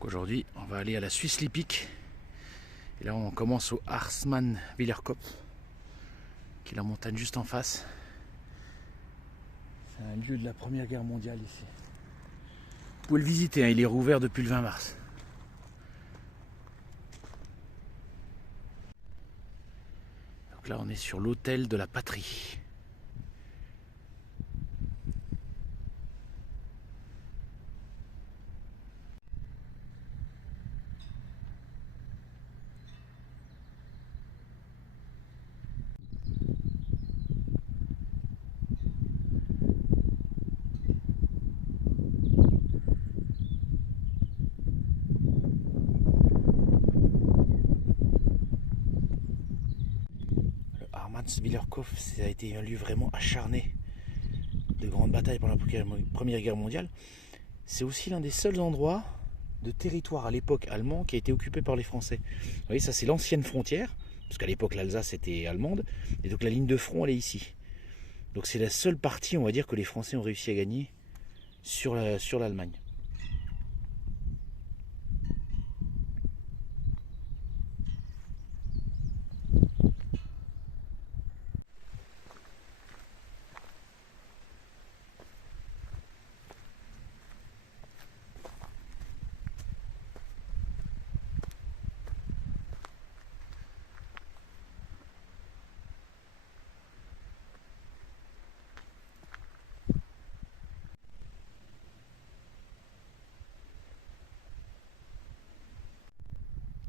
Aujourd'hui, on va aller à la Suisse Lippic. Et là, on commence au Hartmannswillerkopf, qui est la montagne juste en face. C'est un lieu de la Première Guerre mondiale ici. Vous pouvez le visiter, hein, il est rouvert depuis le 20 mars. Donc là, on est sur l'hôtel de la Patrie. Hartmannswillerkopf, ça a été un lieu vraiment acharné de grandes batailles pendant la Première Guerre mondiale. C'est aussi l'un des seuls endroits de territoire à l'époque allemand qui a été occupé par les Français. Vous voyez, ça c'est l'ancienne frontière, parce qu'à l'époque l'Alsace était allemande, et donc la ligne de front elle est ici. Donc c'est la seule partie, on va dire, que les Français ont réussi à gagner sur l'Allemagne.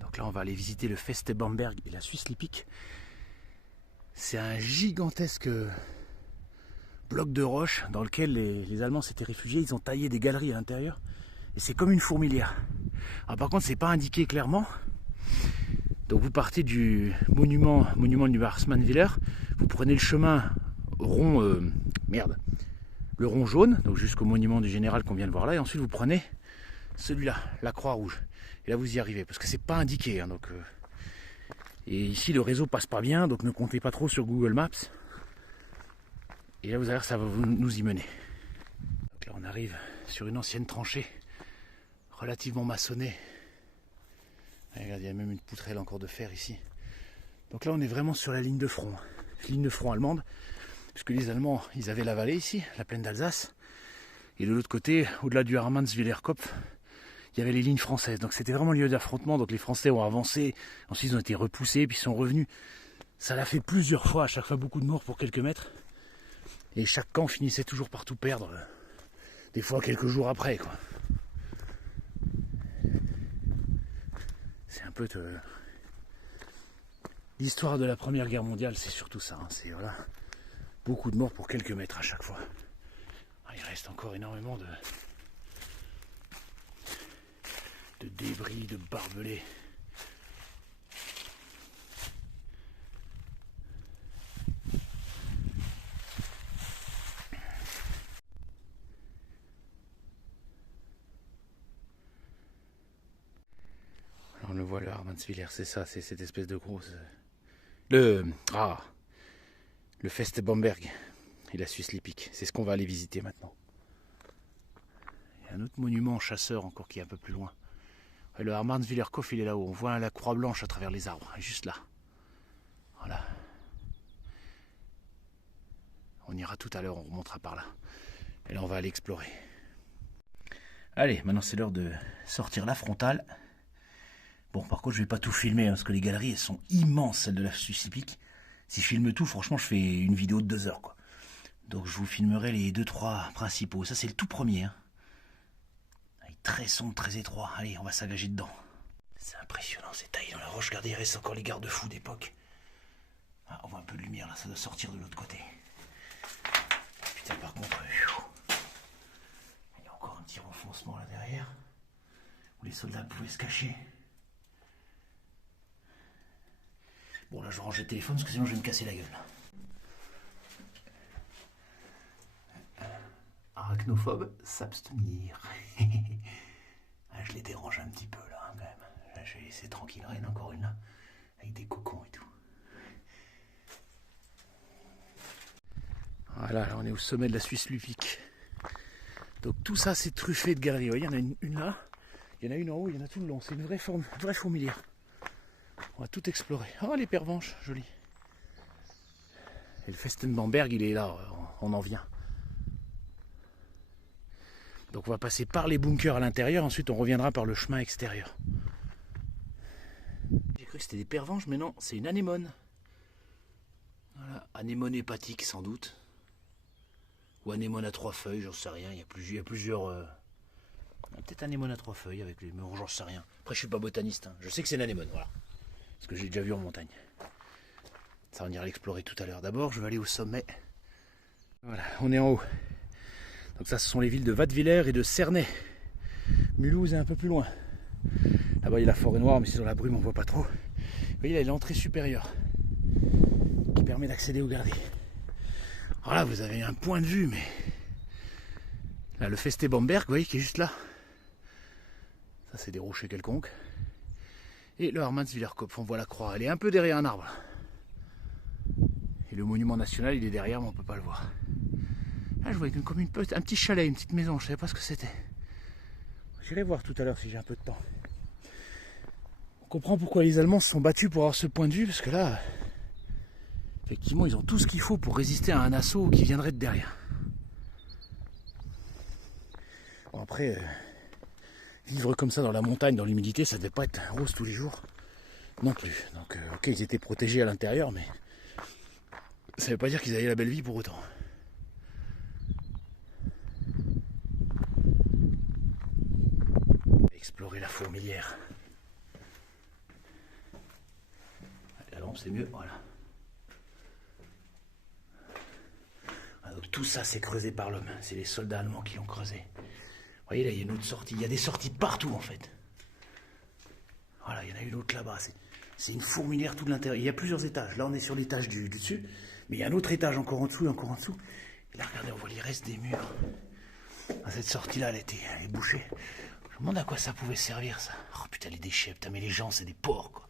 Donc là, on va aller visiter le Feste Bamberg et la Suisse Lippic. C'est un gigantesque bloc de roche dans lequel les Allemands s'étaient réfugiés. Ils ont taillé des galeries à l'intérieur. Et c'est comme une fourmilière. Alors, par contre, c'est pas indiqué clairement. Donc vous partez du monument du Hartmannswiller. Vous prenez le chemin rond, le rond jaune, donc jusqu'au monument du général qu'on vient de voir là. Et ensuite, vous prenez celui-là, la croix rouge. Et là vous y arrivez, parce que c'est pas indiqué. Hein, et ici le réseau passe pas bien, donc ne comptez pas trop sur Google Maps. Et là vous allez voir, ça va nous y mener. Donc là on arrive sur une ancienne tranchée, relativement maçonnée. Et regardez, il y a même une poutrelle encore de fer ici. Donc là on est vraiment sur la ligne de front allemande, puisque les Allemands, ils avaient la vallée ici, la plaine d'Alsace. Et de l'autre côté, au-delà du Hartmannswillerkopf, il y avait les lignes françaises. Donc c'était vraiment le lieu d'affrontement. Donc les Français ont avancé, ensuite ils ont été repoussés, puis ils sont revenus. Ça l'a fait plusieurs fois, à chaque fois beaucoup de morts pour quelques mètres. Et chaque camp finissait toujours par tout perdre, des fois quelques jours après, quoi. C'est un peu l'histoire de la Première Guerre mondiale, c'est surtout ça. Hein. C'est voilà, beaucoup de morts pour quelques mètres à chaque fois. Il reste encore énormément de débris, de barbelés. Alors on le voit, le Hartmannswiller, c'est ça, c'est cette espèce de grosse... Le Feste Bamberg et la Suisse Lippic, c'est ce qu'on va aller visiter maintenant. Il y a un autre monument chasseur encore qui est un peu plus loin. Le Hartmannswillerkopf, il est là-haut. On voit la croix blanche à travers les arbres, juste là. Voilà. On ira tout à l'heure, on remontera par là. Et là, on va aller explorer. Allez, maintenant c'est l'heure de sortir la frontale. Bon, par contre, je vais pas tout filmer, hein, parce que les galeries, elles sont immenses, celles de la Suisse Lippic. Si je filme tout, franchement, je fais une vidéo de 2 heures, quoi. Donc, je vous filmerai les 2-3 principaux. Ça, c'est le tout premier, hein. Très sombre, très étroit. Allez, on va s'engager dedans. C'est impressionnant, c'est taillé dans la roche. Regardez, il reste encore les garde-fous d'époque. Ah, on voit un peu de lumière là, ça doit sortir de l'autre côté. Putain, par contre, il y a encore un petit renfoncement là derrière, où les soldats pouvaient se cacher. Bon, là, je range le téléphone parce que sinon je vais me casser la gueule. Arachnophobe, s'abstenir. Je les dérange un petit peu là, quand même. Là, je vais laisser tranquille. Il y en a encore une là, avec des cocons et tout. Voilà, là, on est au sommet de la Suisse Lippic. Donc tout ça, c'est truffé de galeries. Vous voyez, il y en a une là. Il y en a une en haut, il y en a tout le long. C'est une vraie fourmilière. On va tout explorer. Oh, les pervenches, joli. Et le Festenbamberg, il est là, on en vient. Donc on va passer par les bunkers à l'intérieur, ensuite on reviendra par le chemin extérieur. J'ai cru que c'était des pervenches, mais non, c'est une anémone. Voilà, anémone hépatique sans doute. Ou anémone à 3 feuilles, j'en sais rien. Il y a plusieurs... Peut-être anémone à 3 feuilles avec les... Mais j'en sais rien. Après je suis pas botaniste, hein. Je sais que c'est une anémone, voilà. Parce que j'ai déjà vu en montagne. Ça, on ira l'explorer tout à l'heure. D'abord, je vais aller au sommet. Voilà, on est en haut. Donc ça, ce sont les villes de Wattwiller et de Cernay. Mulhouse est un peu plus loin. Là-bas, il y a la forêt noire, mais c'est dans la brume, on ne voit pas trop. Vous voyez, là, il y a l'entrée supérieure qui permet d'accéder aux galeries. Alors là, vous avez un point de vue, mais... Là, le Festenbamberg, vous voyez, qui est juste là. Ça, c'est des rochers quelconques. Et le Hartmannswillerkopf, on voit la croix. Elle est un peu derrière un arbre. Et le monument national, il est derrière, mais on ne peut pas le voir. Là, je voyais comme un petit chalet, une petite maison. Je ne savais pas ce que c'était. J'irai voir tout à l'heure si j'ai un peu de temps. On comprend pourquoi les Allemands se sont battus pour avoir ce point de vue, parce que là, effectivement, ils ont tout ce qu'il faut pour résister à un assaut qui viendrait de derrière. Bon, après, vivre comme ça dans la montagne, dans l'humidité, ça ne devait pas être rose tous les jours non plus. Donc, ok, ils étaient protégés à l'intérieur, mais ça ne veut pas dire qu'ils avaient la belle vie pour autant. Explorer la fourmilière. La lampe, c'est mieux, voilà. Donc tout ça, c'est creusé par l'homme. C'est les soldats allemands qui l'ont creusé. Vous voyez, là, il y a une autre sortie. Il y a des sorties partout, en fait. Voilà, il y en a une autre là-bas. C'est une fourmilière tout de l'intérieur. Il y a plusieurs étages. Là, on est sur l'étage du dessus. Mais il y a un autre étage encore en dessous et encore en dessous. Et là, regardez, on voit les restes des murs. Cette sortie-là, elle est bouchée. Je me demande à quoi ça pouvait servir, ça. Oh putain, les déchets. Putain, mais les gens, c'est des porcs, quoi.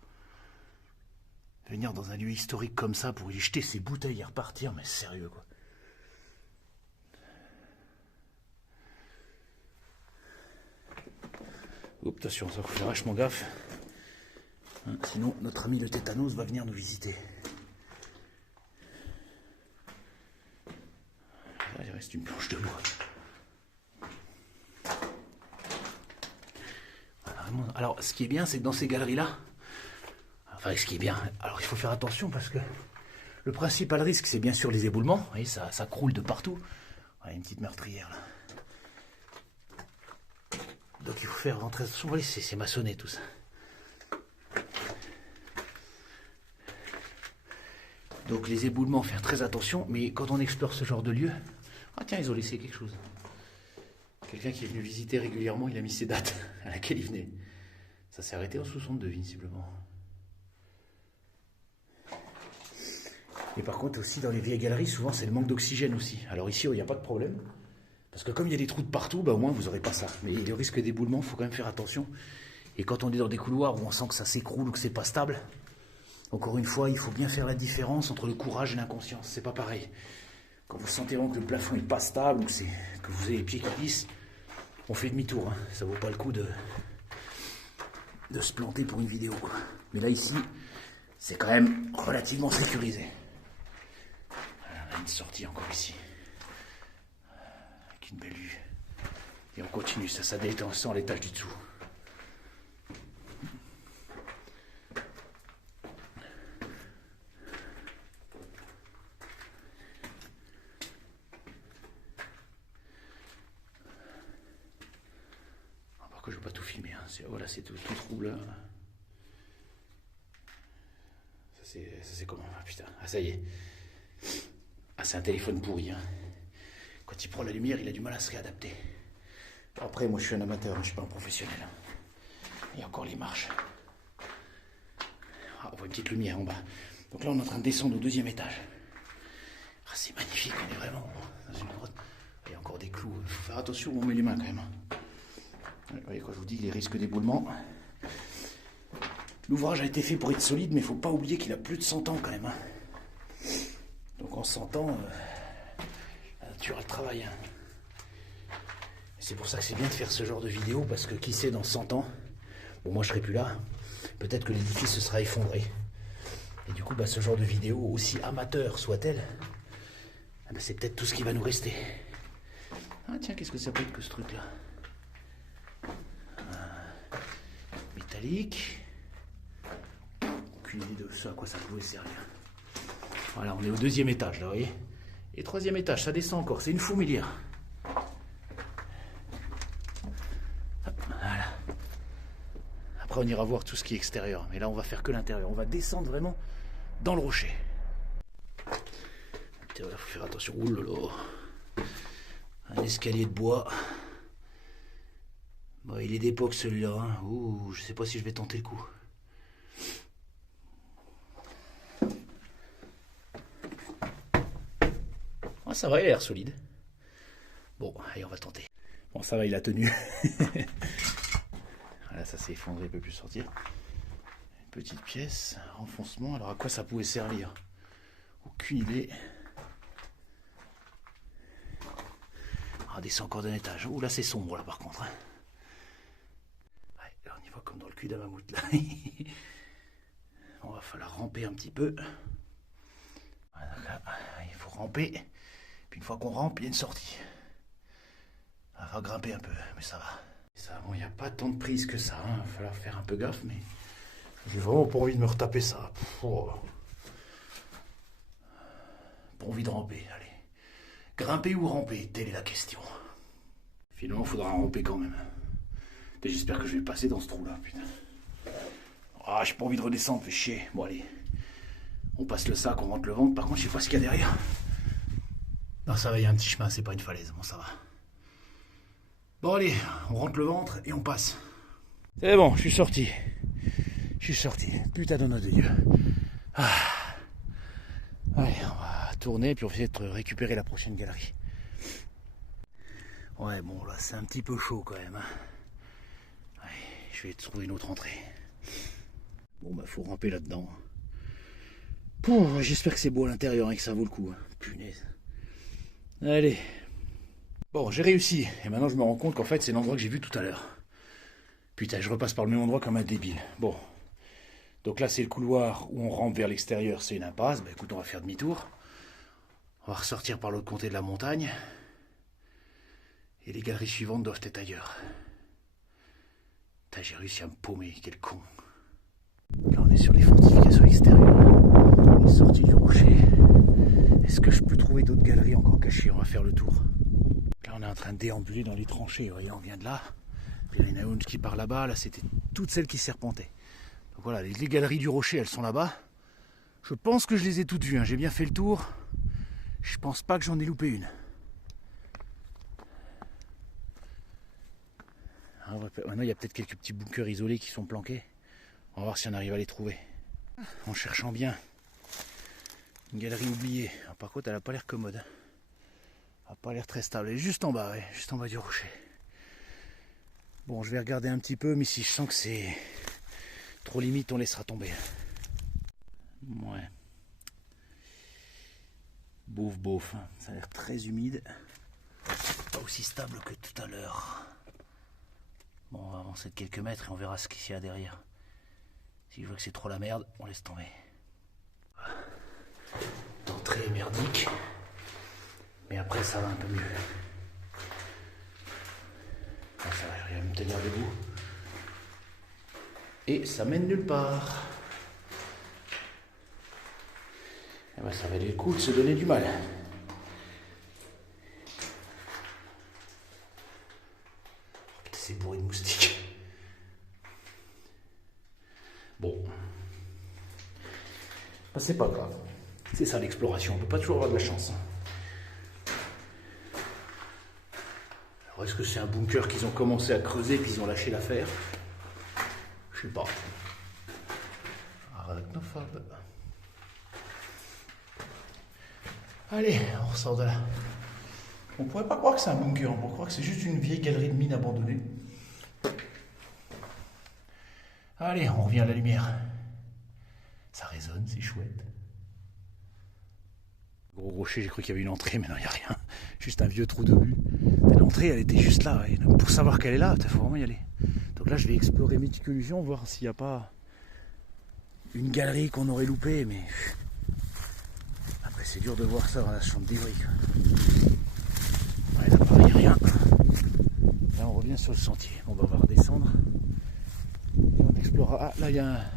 Venir dans un lieu historique comme ça pour y jeter ses bouteilles et repartir, mais sérieux, quoi. Oups, attention, ça faut faire vachement gaffe. Hein, sinon, notre ami le tétanos va venir nous visiter. Là, il reste une planche de bois. Voilà, vraiment. Alors, ce qui est bien, c'est que dans ces galeries-là, enfin, ce qui est bien, alors il faut faire attention parce que le principal risque, c'est bien sûr les éboulements. Vous voyez, ça croule de partout. Voilà, une petite meurtrière là. Donc il faut faire rentrer attention. Vous voyez, c'est maçonné tout ça. Donc les éboulements, faire très attention. Mais quand on explore ce genre de lieu... Ah tiens, ils ont laissé quelque chose. Quelqu'un qui est venu visiter régulièrement, il a mis ses dates à laquelle il venait. Ça s'est arrêté en 62, visiblement. Et par contre aussi, dans les vieilles galeries, souvent c'est le manque d'oxygène aussi. Alors ici, il n'y a pas de problème. Parce que comme il y a des trous de partout, bah, au moins vous n'aurez pas ça. Mais le risque d'éboulement, il faut quand même faire attention. Et quand on est dans des couloirs où on sent que ça s'écroule ou que c'est pas stable, encore une fois, il faut bien faire la différence entre le courage et l'inconscience. C'est pas pareil. Quand vous sentez vraiment que le plafond n'est pas stable ou que vous avez les pieds qui glissent, on fait demi-tour. Hein. Ça vaut pas le coup de se planter pour une vidéo, quoi. Mais là, ici, c'est quand même relativement sécurisé. Voilà, on a une sortie encore ici. Une belle vue. Et on continue, ça détend sans l'étage du dessous. Par contre, je ne vais pas tout filmer. Hein. Voilà, c'est tout trou là. Ça c'est comment? Ah putain, ah ça y est. Ah, c'est un téléphone pourri. Hein. Quand il prend la lumière, il a du mal à se réadapter. Après, moi je suis un amateur, je ne suis pas un professionnel. Il y a encore les marches. Ah, on voit une petite lumière en bas. Donc là, on est en train de descendre au 2e étage. Ah, c'est magnifique, on est vraiment dans une grotte. Il y a encore des clous. Il faut faire attention où on met les mains quand même. Vous voyez, quand je vous dis les risques d'éboulement. L'ouvrage a été fait pour être solide, mais il ne faut pas oublier qu'il a plus de 100 ans quand même. Donc en 100 ans... tu auras le travail. Hein. C'est pour ça que c'est bien de faire ce genre de vidéo, parce que qui sait, dans 100 ans, bon, moi je serai plus là, peut-être que l'édifice se sera effondré. Et du coup, bah, ce genre de vidéo, aussi amateur soit-elle, bah, c'est peut-être tout ce qui va nous rester. Ah tiens, qu'est-ce que ça peut être que ce truc-là? Métallique. Aucune idée de ce à quoi ça pouvait servir. Voilà, on est au 2e étage, là, vous voyez? Et 3e étage, ça descend encore, c'est une fourmilière. Voilà. Après, on ira voir tout ce qui est extérieur. Mais là, on va faire que l'intérieur. On va descendre vraiment dans le rocher. Il faut faire attention. Ouh là là. Un escalier de bois. Bon, il est d'époque celui-là. Hein. Ouh, je sais pas si je vais tenter le coup. Ah, ça va, il a l'air solide. Bon, allez, on va tenter. Bon, ça va, il a tenu. Voilà, ça s'est effondré, il ne peut plus sortir. Une petite pièce, renfoncement. Alors, à quoi ça pouvait servir? Aucune idée. Ah, descend encore d'un étage. Ouh, là, c'est sombre, là, par contre. Hein. Ouais, là, on y va comme dans le cul d'un mammouth, là. On va falloir ramper un petit peu. Voilà, là, il faut ramper. Puis une fois qu'on rampe, il y a une sortie. Il va grimper un peu, mais ça va. Ça, bon, il n'y a pas tant de prise que ça. Il va falloir faire un peu gaffe, mais j'ai vraiment pas envie de me retaper ça. Oh. Pas envie de ramper, allez. Grimper ou ramper, telle est la question. Finalement, il faudra ramper quand même. Et j'espère que je vais passer dans ce trou-là, putain. Ah, j'ai pas envie de redescendre, fait chier. Bon, allez. On passe le sac, on rentre le ventre. Par contre, je sais pas ce qu'il y a derrière. Non, ça va, il y a un petit chemin, c'est pas une falaise. Bon, ça va. Bon, allez, on rentre le ventre et on passe. C'est bon, je suis sorti. Je suis sorti. Putain de nom de Dieu. Ah. Allez, on va tourner puis on va essayer de récupérer la prochaine galerie. Ouais, bon, là, c'est un petit peu chaud quand même. Hein. Ouais, je vais trouver une autre entrée. Bon, bah, faut ramper là-dedans. J'espère que c'est beau à l'intérieur et que ça vaut le coup. Hein. Punaise. Allez. Bon, j'ai réussi. Et maintenant, je me rends compte qu'en fait, c'est l'endroit que j'ai vu tout à l'heure. Putain, je repasse par le même endroit comme un débile. Bon. Donc là, c'est le couloir où on rampe vers l'extérieur. C'est une impasse. Bah écoute, on va faire demi-tour. On va ressortir par l'autre côté de la montagne. Et les galeries suivantes doivent être ailleurs. Putain, j'ai réussi à me paumer. Quel con. Là, on est sur les fortifications extérieures. On est sorti du rocher. Est-ce que je peux trouver d'autres galeries encore cachées? On va faire le tour. Là, on est en train de déambuler dans les tranchées. Vous voyez, on vient de là. Puis là, il y en a une qui part là-bas. Là, c'était toutes celles qui serpentaient. Donc voilà, les galeries du rocher, elles sont là-bas. Je pense que je les ai toutes vues. Hein. J'ai bien fait le tour. Je pense pas que j'en ai loupé une. Maintenant, il y a peut-être quelques petits bunkers isolés qui sont planqués. On va voir si on arrive à les trouver. En cherchant bien. Une galerie oubliée. Alors, par contre, elle n'a pas l'air commode. Elle n'a pas l'air très stable. Elle est juste en bas, ouais, juste en bas du rocher. Bon, je vais regarder un petit peu, mais si je sens que c'est trop limite, on laissera tomber. Ouais. Bouf, bouf. Ça a l'air très humide. Pas aussi stable que tout à l'heure. Bon, on va avancer de quelques mètres et on verra ce qu'il y a derrière. Si je vois que c'est trop la merde, on laisse tomber. L'entrée est merdique. Mais après, ça va un peu mieux. Ah, ça va, j'arrive à me tenir debout. Et ça mène nulle part. Et ben, ça valait le coup de se donner du mal. Oh, putain, c'est bourré de moustiques. Bon. Ben, c'est pas grave. C'est ça l'exploration. On peut pas toujours avoir de la chance. Alors, est-ce que c'est un bunker qu'ils ont commencé à creuser puis ils ont lâché l'affaire? Je sais pas. Arachnophobe. Allez, on ressort de là. On pourrait pas croire que c'est un bunker, on pourrait croire que c'est juste une vieille galerie de mines abandonnée. Allez, on revient à la lumière. Ça résonne, c'est chouette. Gros rocher, j'ai cru qu'il y avait une entrée, mais non, il n'y a rien. Juste un vieux trou de vue. Et là, on l'entrée, elle était juste là. Et pour savoir qu'elle est là, il faut vraiment y aller. Donc là, je vais explorer méticuleusement, voir s'il n'y a pas une galerie qu'on aurait loupée. Mais après, c'est dur de voir ça dans la chambre d'Ivry. Ouais, là, pareil, rien. Là, on revient sur le sentier. Bon, bah, on va redescendre. Et on explorera. Ah, là, il y a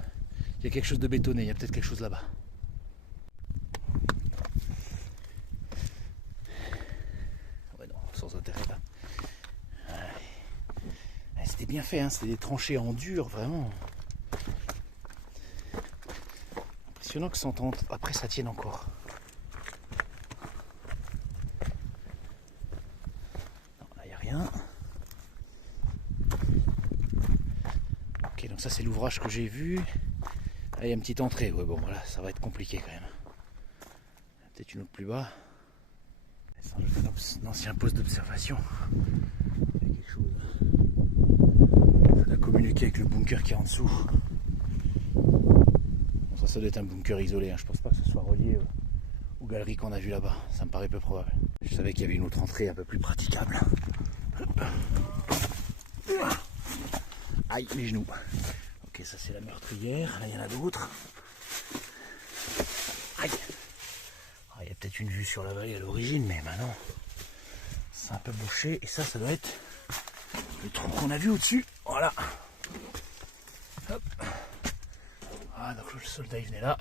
quelque chose de bétonné. Il y a peut-être quelque chose là-bas. Ouais, non, sans intérêt là. Ouais, c'était bien fait, hein. C'était des tranchées en dur, vraiment. Impressionnant que 100 ans après, ça tienne encore. Non, là, il n'y a rien. Ok, donc ça, c'est l'ouvrage que j'ai vu. Là, il y a une petite entrée. Ouais, bon, voilà, ça va être compliqué quand même. Peut-être une autre plus bas. Un ancien poste d'observation. Il y a quelque chose. Ça doit communiquer avec le bunker qui est en dessous. Bon, ça doit être un bunker isolé. Hein. Je pense pas que ce soit relié aux galeries qu'on a vues là-bas. Ça me paraît peu probable. Je savais qu'il y avait une autre entrée un peu plus praticable. Aïe, mes genoux. Ok, ça c'est la meurtrière. Là, il y en a d'autres. Aïe. Ah, il y a peut-être une vue sur la vallée à l'origine, mais maintenant, c'est un peu bouché. Et ça doit être le trou qu'on a vu au-dessus. Voilà. Hop. Ah, donc le soldat il venait là.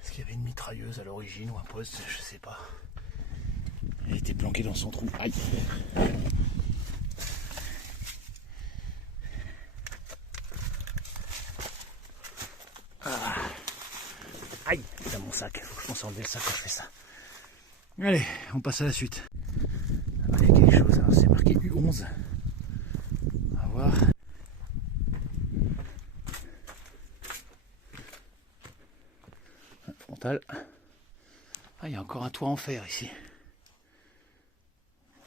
Est-ce qu'il y avait une mitrailleuse à l'origine ou un poste? Je sais pas. Il était planqué dans son trou. Aïe. Ah. Aïe, c'est mon sac. Faut que je pense enlever le sac quand je fais ça. Allez, on passe à la suite. Ah, il y a quelque chose, hein. C'est marqué U11. On va voir. Frontal. Ah, il y a encore un toit en fer ici.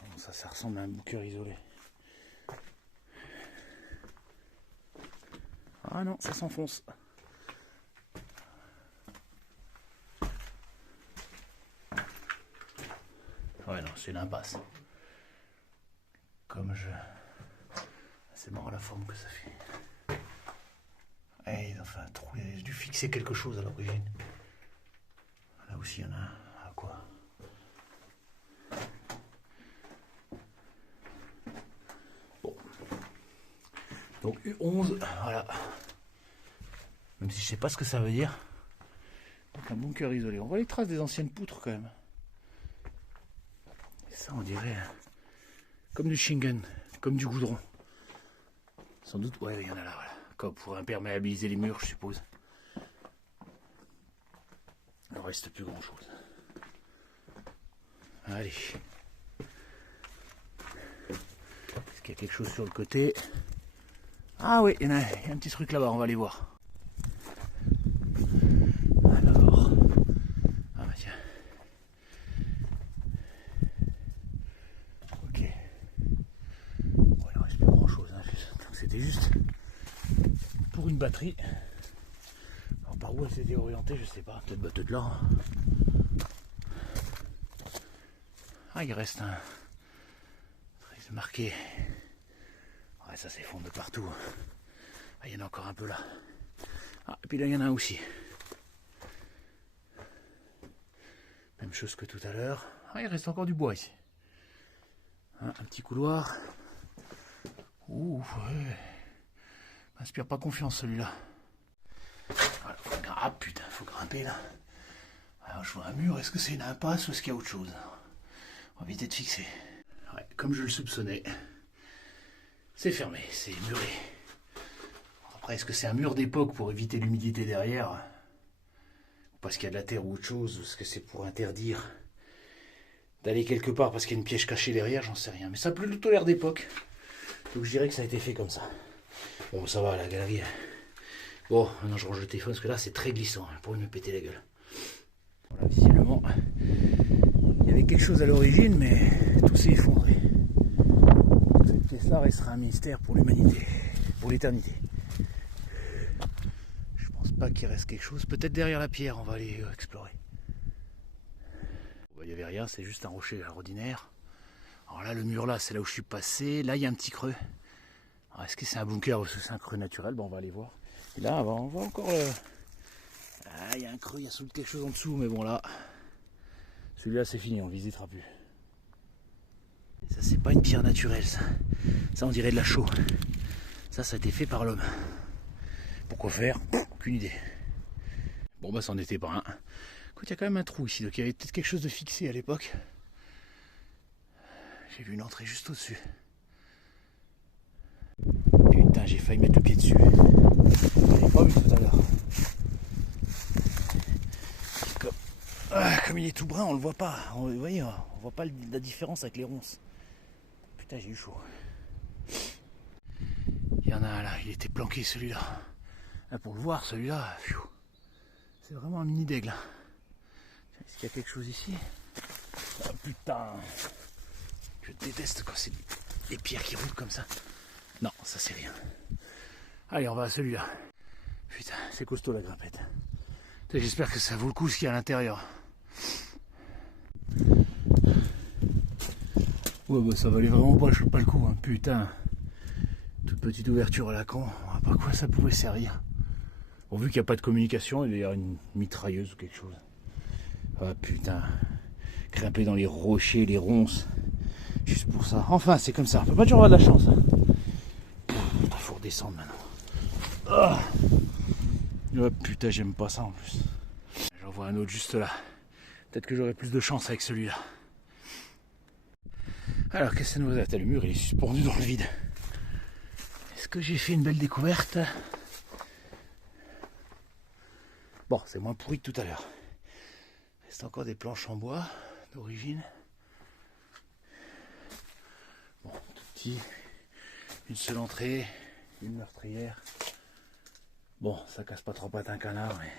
Bon, ça ressemble à un bunker isolé. Ah non, ça s'enfonce. Ouais, non, c'est une impasse. Comme je... C'est marrant la forme que ça fait. Ouais, ils ont fait un trou. Ils ont dû fixer quelque chose à l'origine. Là aussi, il y en a un. À quoi? Bon. Donc U11, voilà. Même si je sais pas ce que ça veut dire. Donc un bunker isolé. On voit les traces des anciennes poutres quand même. Et ça, on dirait comme du shingen, comme du goudron. Sans doute, ouais, il y en a là, voilà. Comme pour imperméabiliser les murs, je suppose. Il ne reste plus grand chose. Allez. Est-ce qu'il y a quelque chose sur le côté? Ah oui, il y a un petit truc là-bas, on va aller voir. Alors. Ah bah tiens. Ok. Bon, il ne reste plus grand chose. Hein. C'était juste pour une batterie. Alors par où elle s'était orientée, je sais pas. Peut-être peut-être là. Ah, il reste un. C'est marqué. Ouais, ça s'effondre de partout. Ah, il y en a encore un peu là. Ah, et puis là, il y en a un aussi. Même chose que tout à l'heure. Ah, il reste encore du bois ici. Hein, un petit couloir. Ouh, ouais. M'inspire pas confiance celui-là. Voilà, ah putain, faut grimper là. Alors je vois un mur, est-ce que c'est une impasse ou est-ce qu'il y a autre chose? On va vite être fixé. Ouais, comme je le soupçonnais. C'est fermé, c'est muré. Après, est-ce que c'est un mur d'époque pour éviter l'humidité derrière? Parce qu'il y a de la terre ou autre chose? Est-ce que c'est pour interdire d'aller quelque part parce qu'il y a une piège cachée derrière? J'en sais rien. Mais ça a plutôt l'air d'époque. Donc je dirais que ça a été fait comme ça. Bon, ça va, la galerie. Bon, maintenant je range le téléphone parce que là c'est très glissant. Hein, pour me péter la gueule. Voilà, visiblement, il y avait quelque chose à l'origine, mais tout s'est effondré. Cette pièce-là restera un mystère pour l'humanité, pour l'éternité. Je pense pas qu'il reste quelque chose. Peut-être derrière la pierre, on va aller explorer. Il n'y avait rien, c'est juste un rocher ordinaire. Alors là, le mur là, c'est là où je suis passé. Là, il y a un petit creux. Alors, est-ce que c'est un bunker ou est-ce que c'est un creux naturel? Bon, on va aller voir. Et là, on va encore... Ah, il y a un creux, il y a sans doute quelque chose en dessous, mais bon là... Celui-là, c'est fini, on ne visitera plus. Ça, c'est pas une pierre naturelle, ça. Ça, on dirait de la chaux. Ça a été fait par l'homme. Pourquoi faire? Aucune idée. Bon, bah, ça en était pas un. Écoute, il y a quand même un trou ici, donc il y avait peut-être quelque chose de fixé à l'époque. J'ai vu une entrée juste au-dessus. Putain, j'ai failli mettre le pied dessus. Je l'ai pas vu tout à l'heure. Comme il est tout brun, on le voit pas. Vous voyez, on voit pas la différence avec les ronces. Putain, j'ai eu chaud. Il y en a un là, il était planqué celui-là. Pour le voir, celui-là, c'est vraiment un mini d'aigle. Est-ce qu'il y a quelque chose ici? Oh, putain, je déteste quand c'est des pierres qui roulent comme ça. Non, ça c'est rien. Allez, on va à celui-là. Putain, c'est costaud la grimpette. J'espère que ça vaut le coup ce qu'il y a à l'intérieur. Ouais, bah ça valait vraiment pas le coup, hein. Putain. Toute petite ouverture à la con, à part quoi ça pouvait servir. Bon, vu qu'il n'y a pas de communication, il y a une mitrailleuse ou quelque chose. Ah putain. Grimper dans les rochers, les ronces. Juste pour ça. Enfin, c'est comme ça. On peut pas toujours avoir de la chance. Il faut redescendre maintenant. Ah. Oh putain, j'aime pas ça en plus. J'en vois un autre juste là. Peut-être que j'aurai plus de chance avec celui-là. Alors, qu'est-ce que ça nous a? Le mur il est suspendu dans le vide. Est-ce que j'ai fait une belle découverte? Bon, c'est moins pourri que tout à l'heure. Il reste encore des planches en bois d'origine. Bon, tout petit. Une seule entrée, une meurtrière. Bon, ça casse pas trop pattes un canard, mais...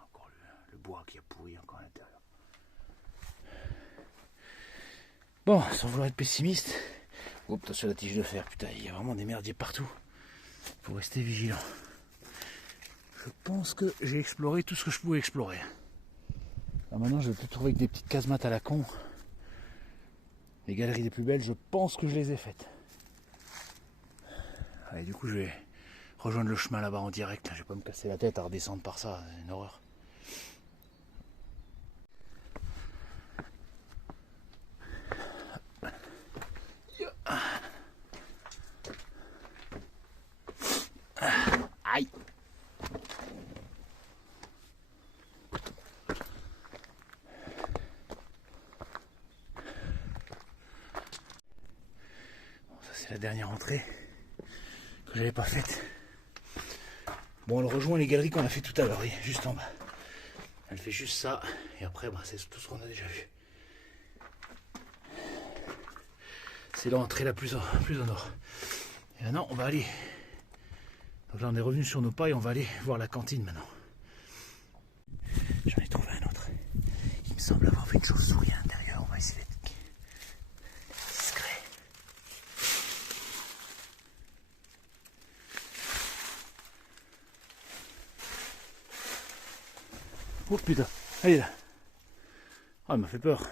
Encore le bois qui a pourri encore à l'intérieur. Bon, sans vouloir être pessimiste... Oh, attention à la tige de fer, putain, il y a vraiment des merdiers partout. Faut rester vigilant. Je pense que j'ai exploré tout ce que je pouvais explorer. Là maintenant, je vais plus trouver que des petites casemates à la con. Les galeries les plus belles, je pense que je les ai faites. Allez, du coup, je vais rejoindre le chemin là-bas en direct. Je vais pas me casser la tête à redescendre par ça, c'est une horreur. Aïe! Bon, ça c'est la dernière entrée que j'avais pas faite. Bon, elle rejoint les galeries qu'on a fait tout à l'heure, juste en bas. Elle fait juste ça, et après, bah, c'est tout ce qu'on a déjà vu. C'est l'entrée la plus au nord. Et maintenant, on va aller... Donc là, on est revenu sur nos pas et on va aller voir la cantine maintenant. J'en ai trouvé un autre. Il me semble avoir fait une chauve-souris à l'intérieur. On va essayer d'être discret. Oh putain, elle est là. Ah, elle m'a fait peur.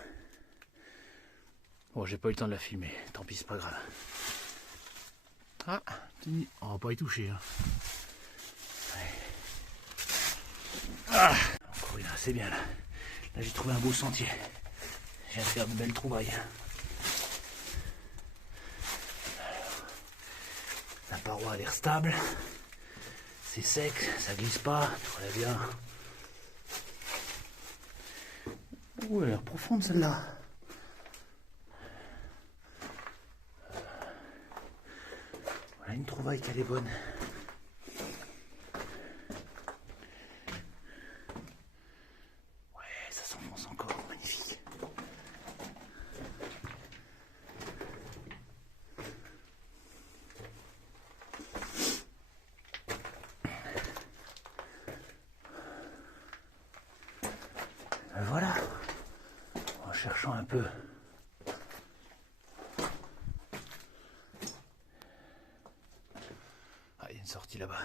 Bon, j'ai pas eu le temps de la filmer. Tant pis, c'est pas grave. Ah, on va pas y toucher. Hein. Ah, encore une, c'est bien là. Là, j'ai trouvé un beau sentier. Je viens de faire de belles trouvailles. La paroi a l'air stable. C'est sec, ça glisse pas, tout va bien. Ouh, elle a l'air profonde celle-là. Voilà une trouvaille qu'elle est bonne. Ouais, ça s'enfonce encore, magnifique. Voilà, en cherchant un peu. Ah, il y a une sortie là-bas.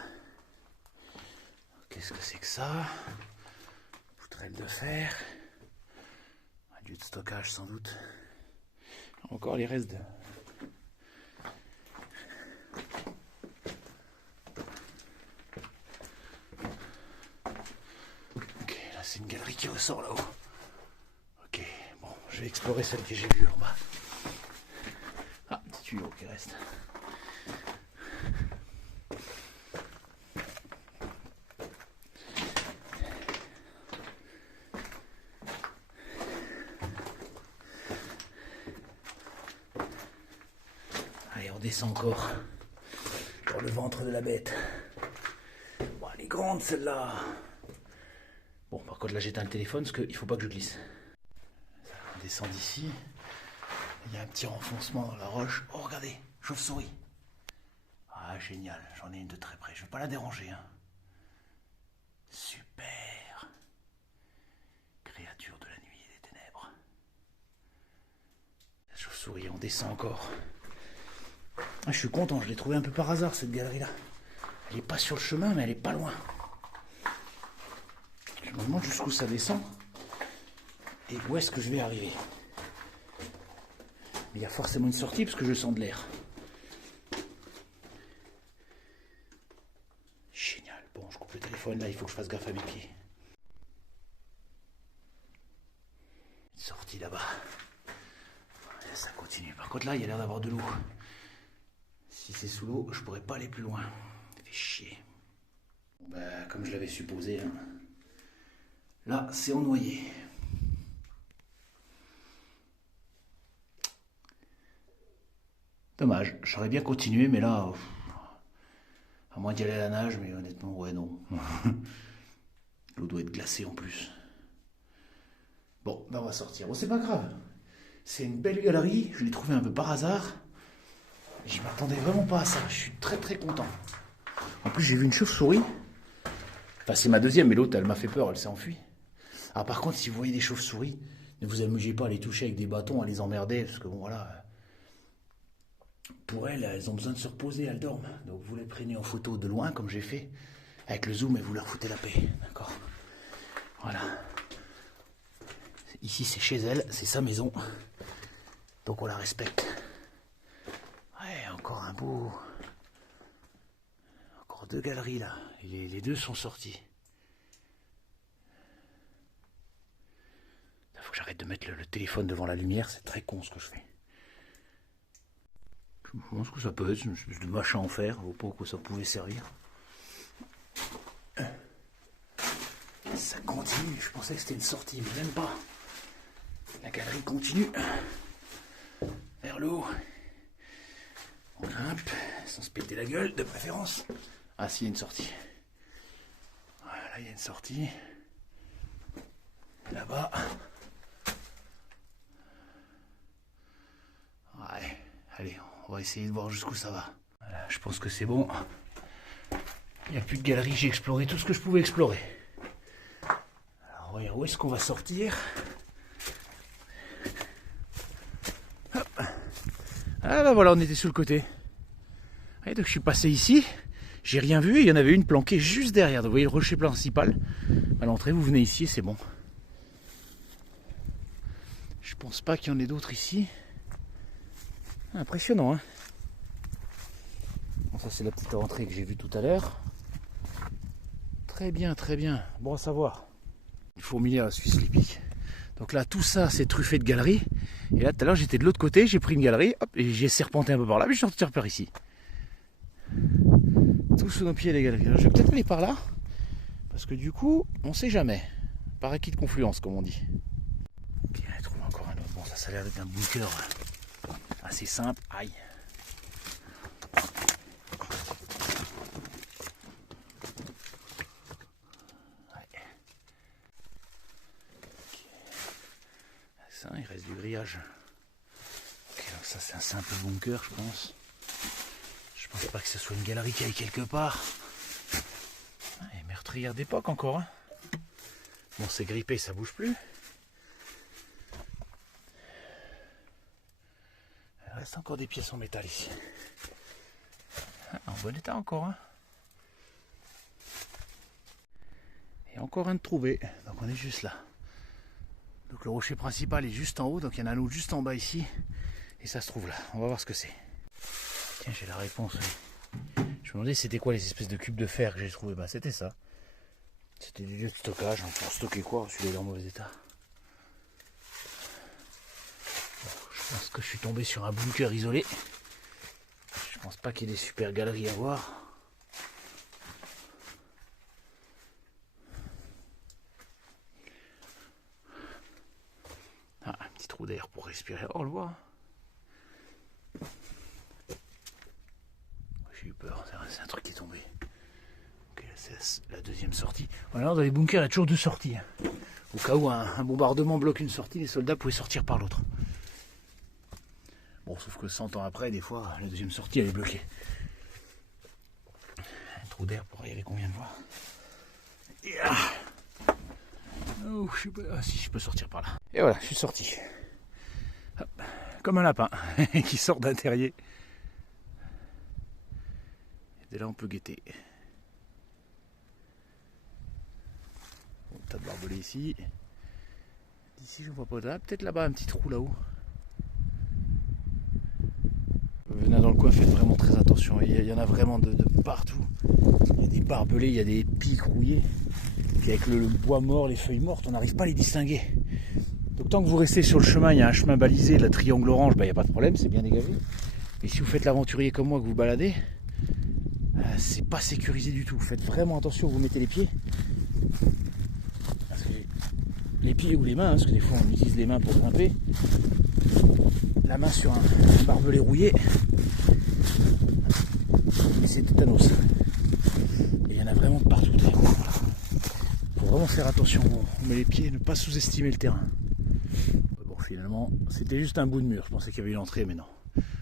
Qu'est-ce que c'est que ça? Poutrelle de fer. Du de stockage sans doute. Encore les restes de... Ok, là c'est une galerie qui ressort là-haut. Ok, bon, je vais explorer celle que j'ai vue en bas. Ah, petit tuyau qui reste. Allez, on descend encore dans le ventre de la bête. Bon, elle est grande celle-là. Bon, par contre là j'éteins le téléphone parce qu'il ne faut pas que je glisse. On descend d'ici. Il y a un petit renfoncement dans la roche. Oh, regardez, chauve-souris. Ah, génial, j'en ai une de très près. Je ne vais pas la déranger. Hein. Super. Créature de la nuit et des ténèbres. La chauve-souris, on descend encore. Ah, je suis content, je l'ai trouvée un peu par hasard cette galerie-là. Elle n'est pas sur le chemin, mais elle est pas loin. Je me demande jusqu'où ça descend et où est-ce que je vais arriver. Mais il y a forcément une sortie parce que je sens de l'air. Génial. Bon, je coupe le téléphone là, il faut que je fasse gaffe à mes pieds. Une sortie là-bas. Ça continue. Par contre là, il y a l'air d'avoir de l'eau. Si c'est sous l'eau, je pourrais pas aller plus loin. Ça fait chier. Bon, bah, comme je l'avais supposé, hein. Là, c'est en noyer. Dommage, j'aurais bien continué, mais là, à moins d'y aller à la nage, mais honnêtement, ouais, non. L'eau doit être glacée en plus. Bon, ben on va sortir. Bon, c'est pas grave. C'est une belle galerie, je l'ai trouvée un peu par hasard. Je m'attendais vraiment pas à ça, je suis très très content. En plus, j'ai vu une chauve-souris. Enfin, c'est ma deuxième, mais l'autre, elle m'a fait peur, elle s'est enfuie. Ah, par contre, si vous voyez des chauves-souris, ne vous amusez pas à les toucher avec des bâtons, à les emmerder, parce que bon, voilà. Pour elles ont besoin de se reposer, elles dorment. Donc vous les prenez en photo de loin, comme j'ai fait, avec le zoom, et vous leur foutez la paix. D'accord? Voilà. Ici, c'est chez elle, c'est sa maison. Donc on la respecte. Ouais, encore un beau... Encore deux galeries, là. Et les deux sont sortis. Il faut que j'arrête de mettre le téléphone devant la lumière, c'est très con ce que je fais. Je pense que ça peut être une espèce de machin en fer, je ne vois pas à quoi ça pouvait servir. Ça continue, je pensais que c'était une sortie, mais même pas. La galerie continue vers le haut. On grimpe, sans se péter la gueule, de préférence. Ah si, il y a une sortie. Voilà, il y a une sortie. Là-bas. Ouais, allez, on va essayer de voir jusqu'où ça va. Voilà, je pense que c'est bon. Il n'y a plus de galerie, j'ai exploré tout ce que je pouvais explorer. Alors, voyons où est-ce qu'on va sortir. Hop. Ah bah voilà, on était sur le côté. Et donc je suis passé ici, j'ai rien vu, et il y en avait une planquée juste derrière. Donc vous voyez le rocher principal. À l'entrée, vous venez ici et c'est bon. Je pense pas qu'il y en ait d'autres ici. Impressionnant, hein. Bon, ça c'est la petite entrée que j'ai vue tout à l'heure. Très bien, très bien. Bon à savoir. Une fourmilière suisse lipique. Donc là, tout ça, c'est truffé de galeries. Et là, tout à l'heure, j'étais de l'autre côté, j'ai pris une galerie, hop, et j'ai serpenté un peu par là, mais je suis sorti par ici. Tout sous nos pieds, les galeries. Alors, je vais peut-être aller par là, parce que du coup, on sait jamais. Par acquis de confluence, comme on dit. Ok, on trouve encore un autre. Bon, ça a l'air d'être un bunker assez simple. Aïe. Ça, il reste du grillage. Ok, donc ça c'est un simple bunker, je pense. Je pense pas que ce soit une galerie qui aille quelque part. Et meurtrière d'époque encore. Hein. Bon, c'est grippé, ça bouge plus. Il reste encore des pièces en métal ici. En bon état encore. Hein. Et encore un de trouvé. Donc on est juste là. Donc le rocher principal est juste en haut, donc il y en a un autre juste en bas ici. Et ça se trouve là, on va voir ce que c'est. Tiens, j'ai la réponse. Je me demandais c'était quoi les espèces de cubes de fer que j'ai trouvé. Bah c'était ça. C'était des lieux de stockage, hein, pour stocker quoi, celui-là est en mauvais état. Bon, je pense que je suis tombé sur un bunker isolé. Je pense pas qu'il y ait des super galeries à voir. Ah, un petit trou d'air pour respirer. Oh, on le voit. J'ai eu peur, c'est un truc qui est tombé. Ok, c'est la deuxième sortie. Voilà, dans les bunkers, il y a toujours deux sorties. Au cas où un bombardement bloque une sortie, les soldats pouvaient sortir par l'autre. Bon, sauf que 100 ans après, des fois, la deuxième sortie, elle est bloquée. Un trou d'air pour y aller combien de fois. Oh, je sais pas. Ah, si, je peux sortir par là. Et voilà, je suis sorti. Hop, comme un lapin qui sort d'un terrier. Et là, on peut guetter. Bon, tas de barbelés ici. D'ici, je ne vois pas là. Peut-être là-bas, un petit trou là-haut. Venez dans le coin, faites vraiment très attention. Il y en a vraiment de partout. Il y a des barbelés, il y a des pics rouillés. Et avec le bois mort, les feuilles mortes, on n'arrive pas à les distinguer. Donc tant que vous restez sur le chemin, il y a un chemin balisé, le triangle orange, il n'y a pas de problème, c'est bien dégagé. Et si vous faites l'aventurier comme moi, que vous baladez, c'est pas sécurisé du tout. Faites vraiment attention où vous mettez les pieds. Parce que les pieds ou les mains, parce que des fois on utilise les mains pour grimper. La main sur un barbelé rouillé, et c'est tétanos. Et il y en a vraiment de partout. Faut vraiment faire attention où on met les pieds, ne pas sous-estimer le terrain. Bon, finalement, c'était juste un bout de mur. Je pensais qu'il y avait une entrée, mais non.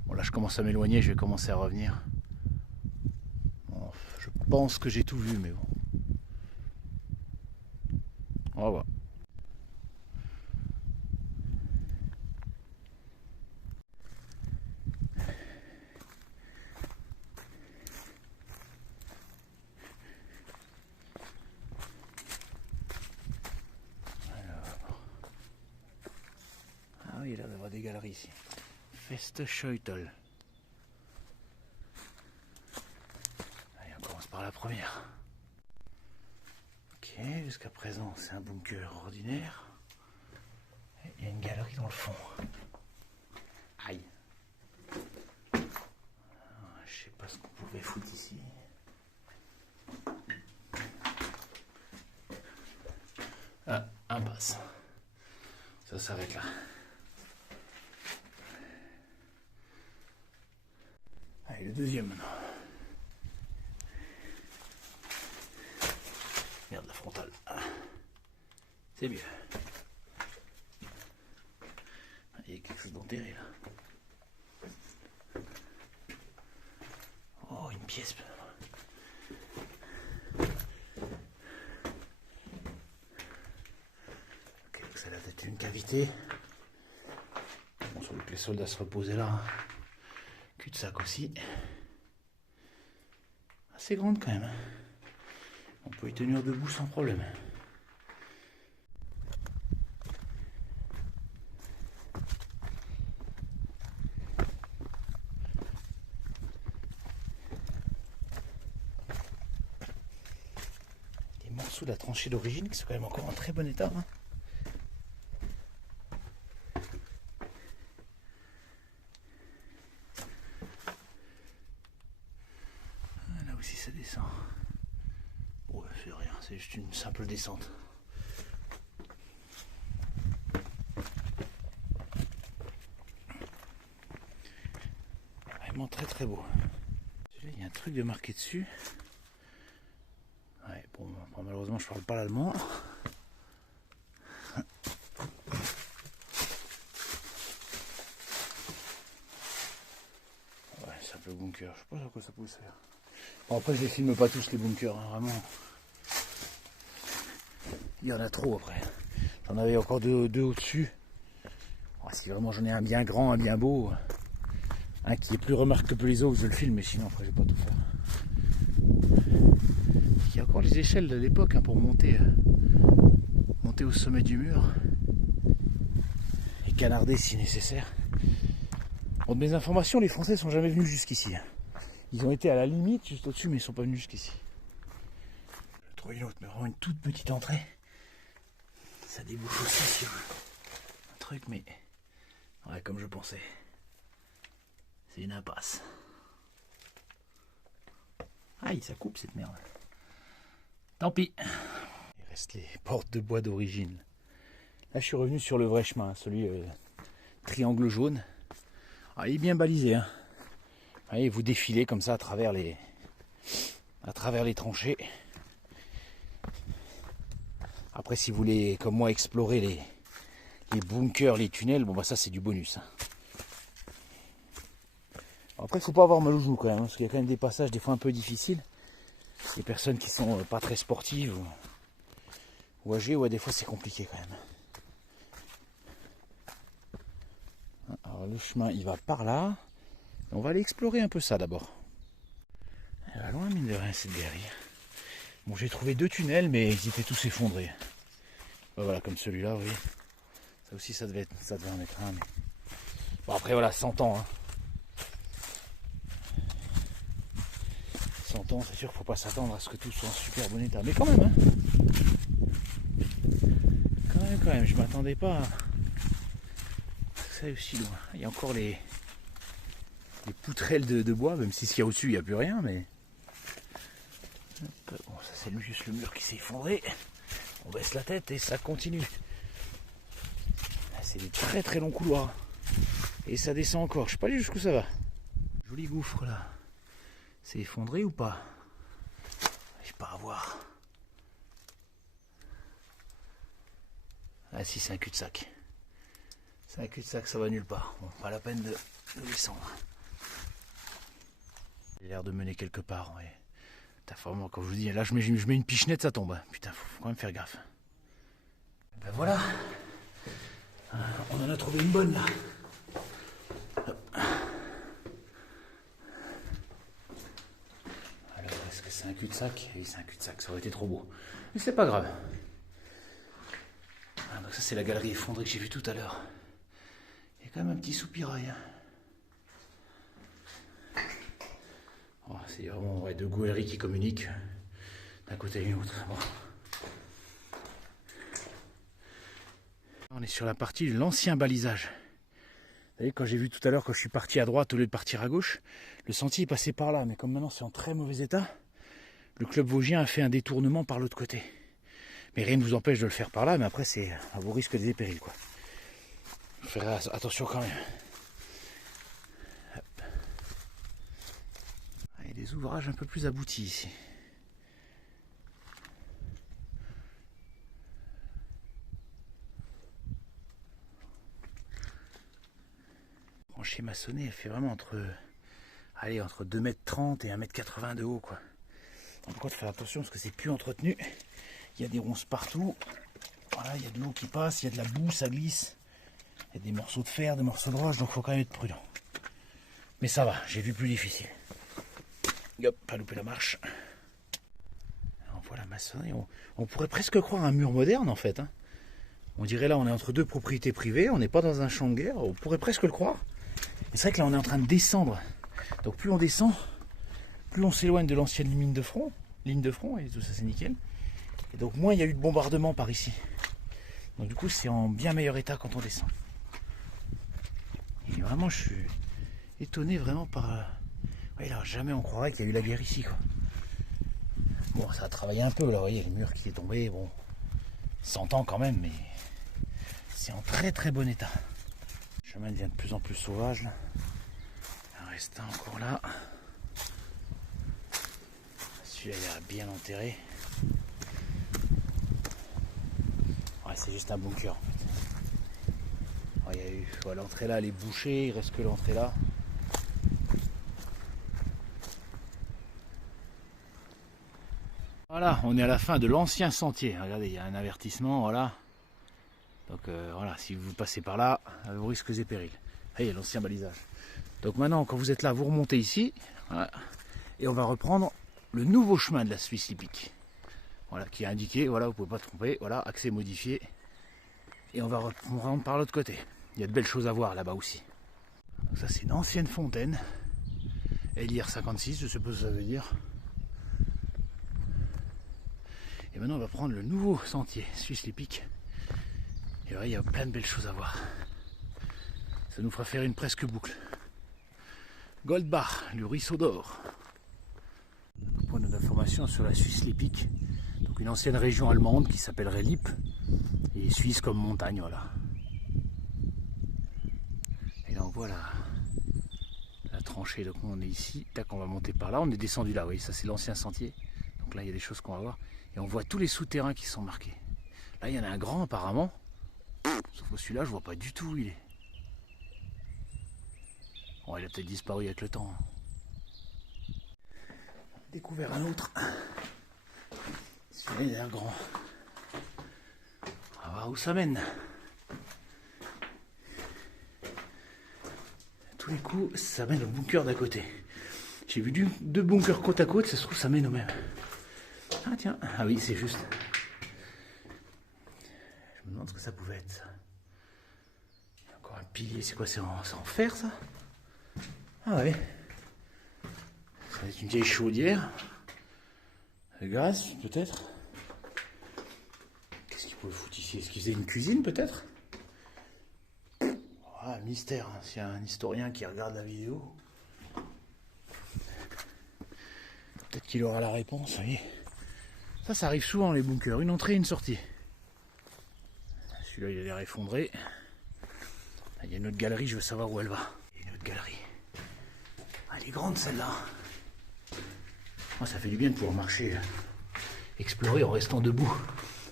Bon, là, je commence à m'éloigner, je vais commencer à revenir. Bon, je pense que j'ai tout vu, mais bon. On va voir. Ah oui, il a l'air d'avoir des galeries ici. Festscheutel. Allez, on commence par la première. Ok, jusqu'à présent, c'est un bunker ordinaire. Et il y a une galerie dans le fond. Aïe. Je sais pas ce qu'on pouvait foutre ici. Ah, impasse. Ça s'arrête là. Allez, le deuxième maintenant. Merde, la frontale. C'est mieux. Il y a quelque chose d'enterré là. Oh, une pièce. Ok, donc ça a l'air d'être une cavité. Bon, sans doute que les soldats se reposaient là. Cul-de-sac aussi. Assez grande quand même. On peut y tenir debout sans problème. Des morceaux de la tranchée d'origine qui sont quand même encore en très bon état. Hein. Là aussi ça descend. Ouais, c'est rien, c'est juste une simple descente. Vraiment très très beau. Il y a un truc de marqué dessus. Ouais, bon, malheureusement je parle pas l'allemand. Ouais, c'est un peu bunker, je sais pas à quoi ça peut servir. Bon, après je les filme pas tous les bunkers, hein, vraiment. Il y en a trop après. J'en avais encore deux au-dessus. Oh, si vraiment j'en ai un bien grand, un bien beau, un qui est plus remarquable que les autres, je le filme, mais sinon après je vais pas tout faire. Il y a encore les échelles de l'époque hein, pour monter au sommet du mur. et canarder si nécessaire. Bon, de mes informations, les Français sont jamais venus jusqu'ici. Ils ont été à la limite juste au-dessus, mais ils sont pas venus jusqu'ici. Je trouve une autre, mais vraiment une toute petite entrée. Ça débouche aussi sur un truc, mais ouais, comme je pensais. C'est une impasse. Aïe, ça coupe cette merde. Tant pis. Il reste les portes de bois d'origine. Là, je suis revenu sur le vrai chemin, celui triangle jaune. Ah, il est bien balisé, hein. Allez, vous défilez comme ça à travers les tranchées. Après, si vous voulez, comme moi, explorer les bunkers, les tunnels, bon bah ça c'est du bonus. Hein. Après, il ne faut pas avoir mal au genou quand même, hein, parce qu'il y a quand même des passages des fois un peu difficiles. Les personnes qui sont pas très sportives ou âgées, ouais, des fois c'est compliqué quand même. Alors le chemin, il va par là. On va aller explorer un peu ça d'abord. Elle va loin, mine de rien, cette galerie. Bon, j'ai trouvé 2 tunnels, mais ils étaient tous effondrés. Ben, voilà, comme celui-là, vous voyez. Ça aussi, ça devait en être un. Mais... bon, après, voilà, 100 ans. Hein. 100 ans, c'est sûr qu'il ne faut pas s'attendre à ce que tout soit en super bon état. Mais quand même, hein. Quand même, je ne m'attendais pas à ça aussi loin. Il y a encore les poutrelles de bois, même si ce qu'il y a au-dessus, il n'y a plus rien, mais... bon, ça c'est juste le mur qui s'est effondré. On baisse la tête et ça continue. C'est des très très longs couloirs. Et ça descend encore. Je sais pas jusqu'où ça va. Joli gouffre là. C'est effondré ou pas? Je sais pas à voir. Ah si, c'est un cul-de-sac. C'est un cul-de-sac, ça va nulle part. Bon, pas la peine de descendre. Il a l'air de mener quelque part, ouais. Putain, vraiment, quand je vous dis, là je mets une pichenette, ça tombe. Putain, faut quand même faire gaffe. Ben voilà. On en a trouvé une bonne là. Alors, est-ce que c'est un cul-de-sac? Oui, c'est un cul-de-sac, ça aurait été trop beau. Mais c'est pas grave. Ah, donc ça, c'est la galerie effondrée que j'ai vue tout à l'heure. Il y a quand même un petit soupirail. Hein. Oh, c'est vraiment ouais, 2 galeries qui communiquent d'un côté à une autre. Bon. On est sur la partie de l'ancien balisage. Vous voyez, quand j'ai vu tout à l'heure, quand je suis parti à droite au lieu de partir à gauche, le sentier est passé par là. Mais comme maintenant c'est en très mauvais état, le club vosgien a fait un détournement par l'autre côté. Mais rien ne vous empêche de le faire par là, mais après c'est à vos risques et périls, quoi. Vous ferez attention quand même. Hop. Il y a des ouvrages un peu plus aboutis ici. Chez maçonné, elle fait vraiment entre 2,30 m et 1,80 m de haut, quoi. Par contre, faire attention parce que c'est plus entretenu. Il y a des ronces partout. Voilà, il y a de l'eau qui passe, il y a de la boue, ça glisse. Il y a des morceaux de fer, des morceaux de roche, donc il faut quand même être prudent. Mais ça va, j'ai vu plus difficile. Hop, pas louper la marche. Alors, voilà, maçonnerie. On pourrait presque croire un mur moderne en fait. Hein. On dirait là, on est entre 2 propriétés privées, on n'est pas dans un champ de guerre, on pourrait presque le croire. Mais c'est vrai que là, on est en train de descendre. Donc plus on descend, plus on s'éloigne de l'ancienne ligne de front, et tout ça c'est nickel. Et donc moins il y a eu de bombardements par ici. Donc du coup c'est en bien meilleur état quand on descend. Et vraiment je suis étonné vraiment par... Ouais, là, jamais on croirait qu'il y a eu la guerre ici, quoi. Bon, ça a travaillé un peu là, vous voyez, le mur qui est tombé, bon, 100 ans quand même, mais c'est en très très bon état. Le chemin devient de plus en plus sauvage là. Il en reste un encore là. Celui-là il a bien enterré. Ouais, c'est juste un bunker en fait. Ouais, il y a eu l'entrée là, elle est bouchée, il reste que l'entrée là. Voilà, on est à la fin de l'ancien sentier. Regardez, il y a un avertissement, voilà. Donc voilà, si vous passez par là, à vos risques et périls. Là, il y a l'ancien balisage. Donc maintenant, quand vous êtes là, vous remontez ici. Voilà, et on va reprendre le nouveau chemin de la Suisse hippique. Voilà, qui est indiqué, voilà, vous ne pouvez pas tromper. Voilà, accès modifié. Et on va reprendre par l'autre côté. Il y a de belles choses à voir là-bas aussi. Donc ça, c'est une ancienne fontaine. LIR 56, je suppose que ça veut dire. Et maintenant, on va prendre le nouveau sentier, Suisse les Pics. Et là, il y a plein de belles choses à voir. Ça nous fera faire une presque boucle. Goldbach, le ruisseau d'or. Point d'information sur la Suisse les Pics. Donc une ancienne région allemande qui s'appellerait Lippe. Et suisse comme montagne, voilà. Et là, on voit la tranchée. Donc on est ici. Tac, on va monter par là. On est descendu là, oui, ça c'est l'ancien sentier. Donc là, il y a des choses qu'on va voir. Et on voit tous les souterrains qui sont marqués. Là, il y en a un grand apparemment. Sauf que celui-là, je vois pas du tout où il est. Bon, il a peut-être disparu avec le temps. Découvert un autre. Celui-là, il a l'air grand. On va voir où ça mène. Tous les coups, ça mène au bunker d'à côté. J'ai vu deux bunkers côte à côte, ça se trouve, ça mène au même. Ah tiens, ah oui, c'est juste. Je me demande ce que ça pouvait être, ça. Il y a encore un pilier, c'est quoi, c'est en fer, ça? Ah ouais. Ça va être une vieille chaudière. De gaz, peut-être. Qu'est-ce qu'il pouvait foutre ici? Est-ce qu'il faisait une cuisine, peut-être? Ah, mystère, hein. S'il y a un historien qui regarde la vidéo, peut-être qu'il aura la réponse, vous voyez. Ça arrive souvent, les bunkers. Une entrée, une sortie. Celui-là, il a l'air effondré. Il y a une autre galerie, je veux savoir où elle va. Il y a une autre galerie. Ah, elle est grande, celle-là. Oh, ça fait du bien de pouvoir marcher, explorer en restant debout,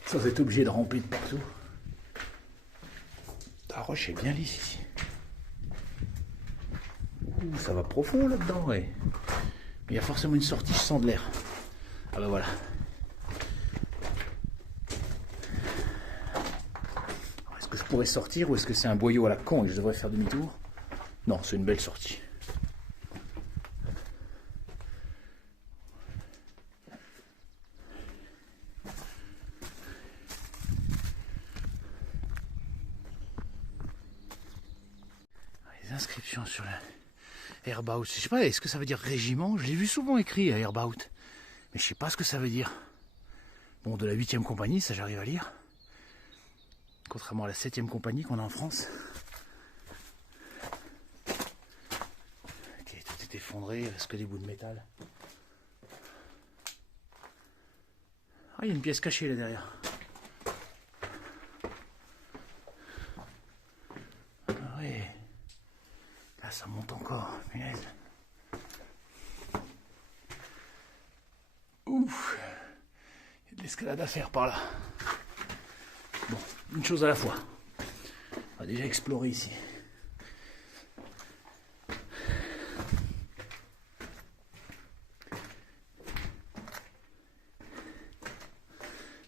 sans être obligé de ramper de partout. La roche est bien lisse ici. Ouh, ça va profond là-dedans, ouais. Mais il y a forcément une sortie, je sens de l'air. Ah bah voilà. Est-ce que je pourrais sortir ou est-ce que c'est un boyau à la con et je devrais faire demi-tour? Non, c'est une belle sortie. Les inscriptions sur la Airbout. Je sais pas, est-ce que ça veut dire régiment? Je l'ai vu souvent écrit à Airbout. Mais je sais pas ce que ça veut dire. Bon, de la 8e compagnie, ça j'arrive à lire. Contrairement à la 7e compagnie qu'on a en France. Ok, tout est effondré, il reste que des bouts de métal. Ah, il y a une pièce cachée là derrière. Ah ouais. Là, ça monte encore, punaise. Ouf. Il y a de l'escalade à faire par là. Bon, une chose à la fois. On va déjà explorer ici.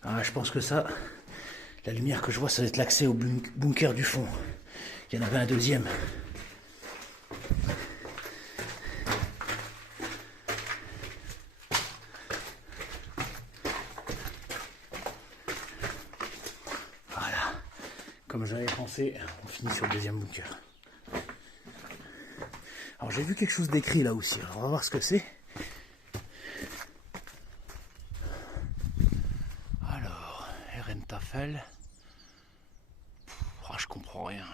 Ah, je pense que ça, la lumière que je vois, ça va être l'accès au bunker du fond. Il y en avait un deuxième. Voilà. Comme j'avais pensé, on finit sur le deuxième bunker. Alors j'ai vu quelque chose d'écrit là aussi. Alors on va voir ce que c'est. Alors, Herrentafel. Je comprends rien.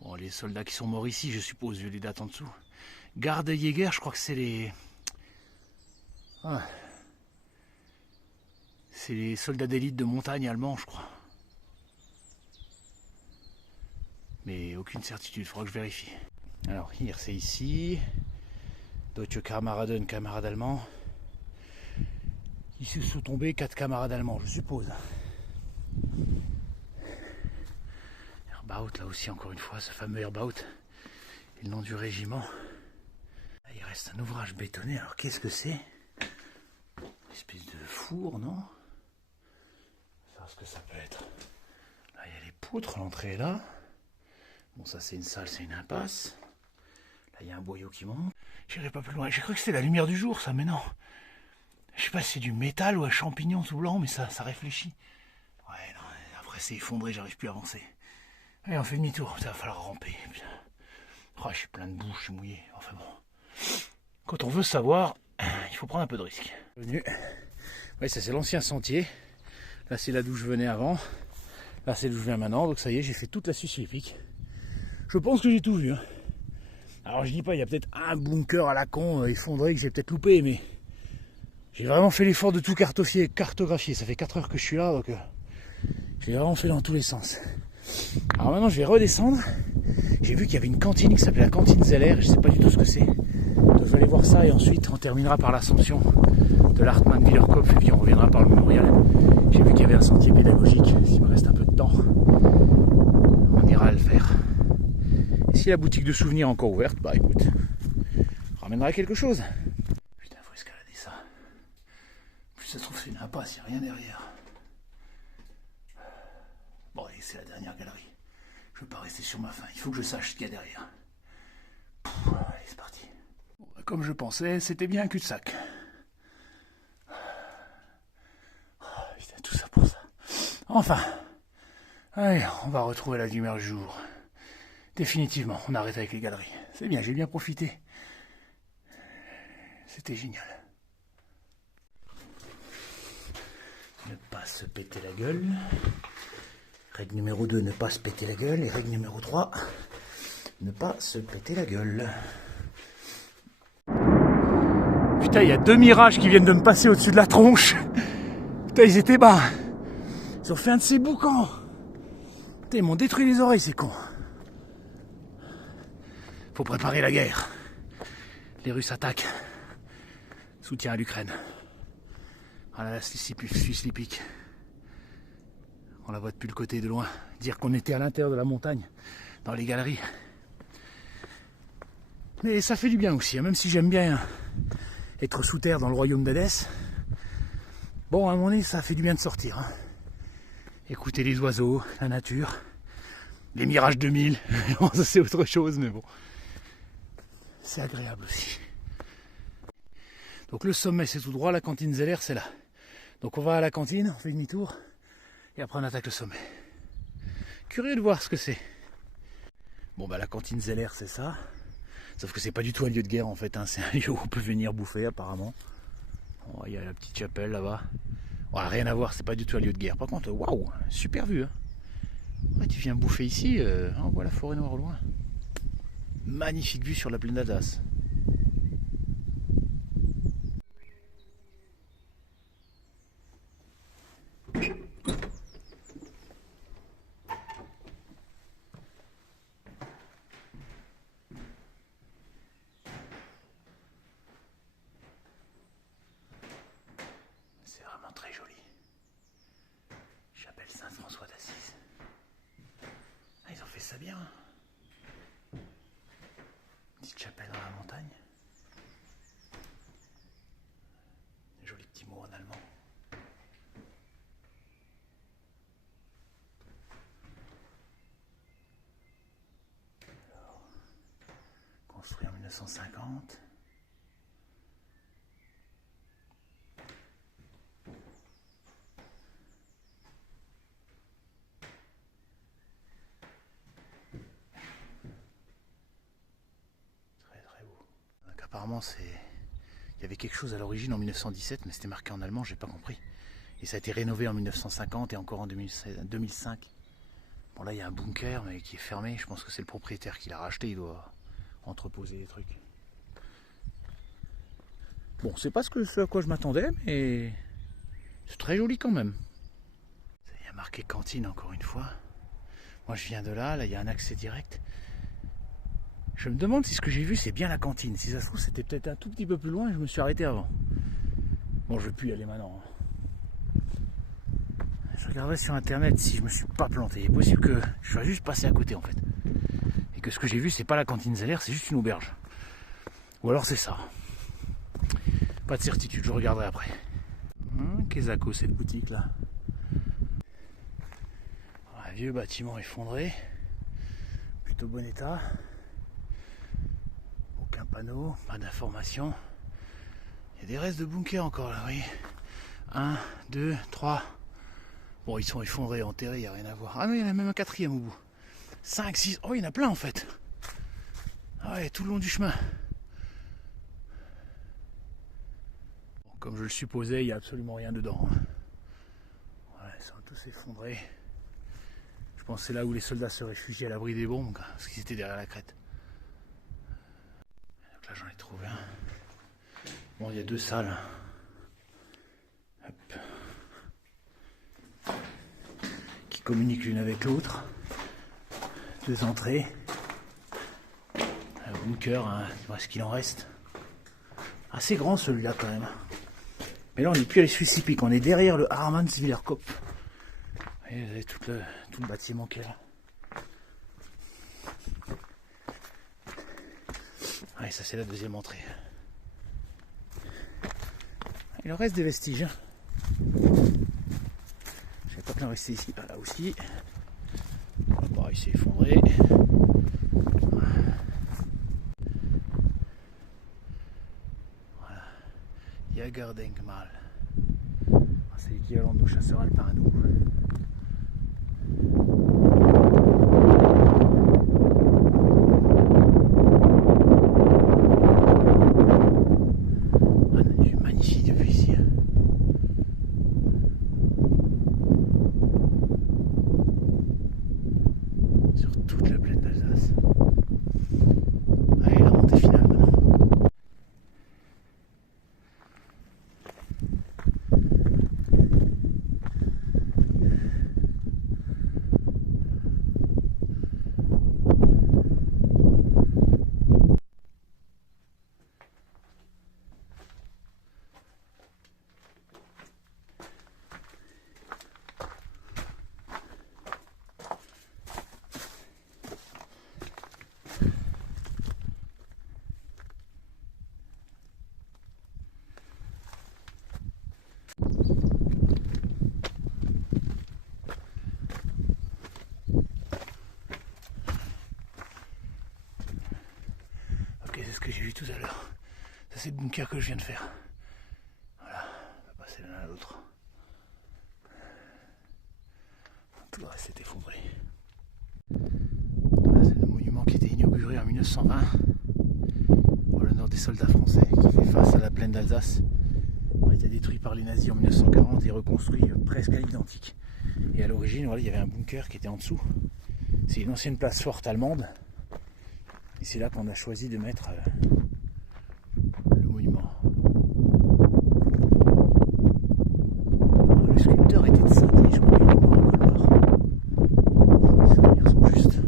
Bon, les soldats qui sont morts ici, je suppose, vu les dates en dessous. Gardejäger, je crois que c'est les... Ah. C'est les soldats d'élite de montagne allemands, je crois. Mais aucune certitude, il faudra que je vérifie. Alors, hier c'est ici. Deutsche Kameraden, camarades allemands. Ici sont tombés 4 camarades allemands, je suppose. Airbout, là aussi, encore une fois, ce fameux Airbout. Et le nom du régiment. Là, il reste un ouvrage bétonné. Alors, qu'est-ce que c'est? Une espèce de four, non? Ça, ce que ça peut être. Là, il y a les poutres, l'entrée est là. Bon, ça, c'est une salle, c'est une impasse. Là, il y a un boyau qui monte. J'irai pas plus loin. J'ai cru que c'était la lumière du jour, ça, mais non. Je sais pas si c'est du métal ou un champignon tout blanc, mais ça réfléchit. Ouais, non, après, c'est effondré, j'arrive plus à avancer. Allez, on fait demi-tour, ça va falloir ramper. Putain. Oh, je suis plein de boue, je suis mouillé. Enfin bon. Quand on veut savoir, il faut prendre un peu de risque. Venu. Ouais, ça c'est l'ancien sentier. Là c'est là d'où je venais avant. Là c'est d'où je viens maintenant. Donc ça y est, j'ai fait toute la Suisse hippique. Je pense que j'ai tout vu. Hein. Alors je dis pas, il y a peut-être un bunker à la con effondré que j'ai peut-être loupé, mais j'ai vraiment fait l'effort de tout cartographier. Ça fait 4 heures que je suis là, donc j'ai vraiment fait dans tous les sens. Alors maintenant je vais redescendre. J'ai vu qu'il y avait une cantine qui s'appelait la cantine Zeller. Je sais pas du tout ce que c'est. Donc je vais aller voir ça et ensuite on terminera par l'ascension de l'Hartmann Wielerkopf et puis on reviendra par le mémorial. J'ai vu qu'il y avait un sentier pédagogique. S'il me reste un peu de temps, on ira le faire. Et si la boutique de souvenirs est encore ouverte, bah écoute, on ramènera quelque chose. Putain, faut escalader ça. Plus ça se trouve c'est une impasse, il n'y a rien derrière. Bon allez, c'est la dernière galerie. Je ne veux pas rester sur ma faim, il faut que je sache ce qu'il y a derrière. Allez, c'est parti. Bon, comme je pensais, c'était bien un cul-de-sac. Putain, tout ça pour ça. Enfin, allez, on va retrouver la lumière du jour. Définitivement, on arrête avec les galeries. C'est bien, j'ai bien profité. C'était génial. Ne pas se péter la gueule. Règle numéro 2, ne pas se péter la gueule. Et règle numéro 3, ne pas se péter la gueule. Putain, il y a 2 mirages qui viennent de me passer au-dessus de la tronche. Putain, ils étaient bas. Ils ont fait un de ces boucans. Putain, ils m'ont détruit les oreilles, c'est con. Faut préparer la guerre. Les Russes attaquent. Soutien à l'Ukraine. Voilà la Suisse hippique. On la voit depuis le côté de loin. Dire qu'on était à l'intérieur de la montagne, dans les galeries. Mais ça fait du bien aussi, hein, même si j'aime bien être sous terre dans le royaume d'Hadès. Bon, à un moment donné, ça fait du bien de sortir. Hein. Écouter les oiseaux, la nature, les Mirage 2000. Ça c'est autre chose, mais bon. C'est agréable aussi. Donc le sommet c'est tout droit, la cantine Zeller c'est là. Donc on va à la cantine, on fait demi-tour et après on attaque le sommet. Curieux de voir ce que c'est. Bon bah la cantine Zeller c'est ça. Sauf que c'est pas du tout un lieu de guerre en fait, hein. C'est un lieu où on peut venir bouffer apparemment. Il y a la petite chapelle là-bas. Ouais, rien à voir, c'est pas du tout un lieu de guerre. Par contre, waouh, super vue. Hein. Ouais, tu viens bouffer ici, on voit la forêt noire au loin. Magnifique vue sur la plaine d'Alsace. C'est vraiment très joli. Chapelle Saint-François d'Assise. Ah, ils ont fait ça bien. Petite chapelle dans la montagne. Joli petit mot en allemand. Alors, construit en 1950. Apparemment, il y avait quelque chose à l'origine en 1917, mais c'était marqué en allemand, j'ai pas compris. Et ça a été rénové en 1950 et encore en 2005. Bon là, il y a un bunker, mais qui est fermé. Je pense que c'est le propriétaire qui l'a racheté. Il doit entreposer des trucs. Bon, c'est pas ce à quoi je m'attendais, mais c'est très joli quand même. Il y a marqué cantine encore une fois. Moi, je viens de là. Là, il y a un accès direct. Je me demande si ce que j'ai vu c'est bien la cantine. Si ça se trouve c'était peut-être un tout petit peu plus loin et je me suis arrêté avant. Bon, je vais plus y aller maintenant. Je regarderai sur internet si je me suis pas planté. Il est possible que je sois juste passé à côté en fait. Et que ce que j'ai vu c'est pas la cantine Zeller, c'est juste une auberge. Ou alors c'est ça. Pas de certitude, je regarderai après. Qu'est-ce que cette boutique là? Un vieux bâtiment effondré. Plutôt bon état. Aucun panneau, pas d'information. Il y a des restes de bunkers encore là, oui. 1, 2, 3. Bon, ils sont effondrés, enterrés, il n'y a rien à voir. Ah mais il y en a même un quatrième au bout. 5, 6, oh il y en a plein en fait. Ah ouais, tout le long du chemin. Bon, comme je le supposais, il n'y a absolument rien dedans. Voilà, ils sont tous effondrés. Je pense que c'est là où les soldats se réfugiaient à l'abri des bombes, parce qu'ils étaient derrière la crête. Donc là j'en ai trouvé un. Bon, il y a 2 salles. Hop. Qui communiquent l'une avec l'autre. 2 entrées. Un bunker, hein, ce qu'il en reste. Assez grand celui-là quand même. Mais là on n'est plus à l'Suisse-Hippique, on est derrière le Harmanswillerkopf. Et vous avez tout le bâtiment qui est là. Allez, ça c'est la 2e entrée. Il en reste des vestiges. Je savais pas qu'il en restait ici. Ah, là aussi. Là, pareil, c'est effondré. Voilà. Jagerdenkmal. C'est l'équivalent de nos chasseurs alpins à nous. Magnifique depuis ici. Sur toute la plaine d'Alsace. Allez, la montée finale maintenant. C'est ce que j'ai vu tout à l'heure. Ça c'est le bunker que je viens de faire. Voilà, on va passer l'un à l'autre. Tout le reste s'est effondré. Là, c'est le monument qui a été inauguré en 1920 en l'honneur des soldats français qui fait face à la plaine d'Alsace. Il a été détruit par les nazis en 1940 et reconstruit presque à l'identique. Et à l'origine, voilà, il y avait un bunker qui était en dessous. C'est une ancienne place forte allemande. Et c'est là qu'on a choisi de mettre le monument. Le sculpteur était de Saint-Denis, je crois qu'il est mort en Colmar. Les souvenirs sont justes.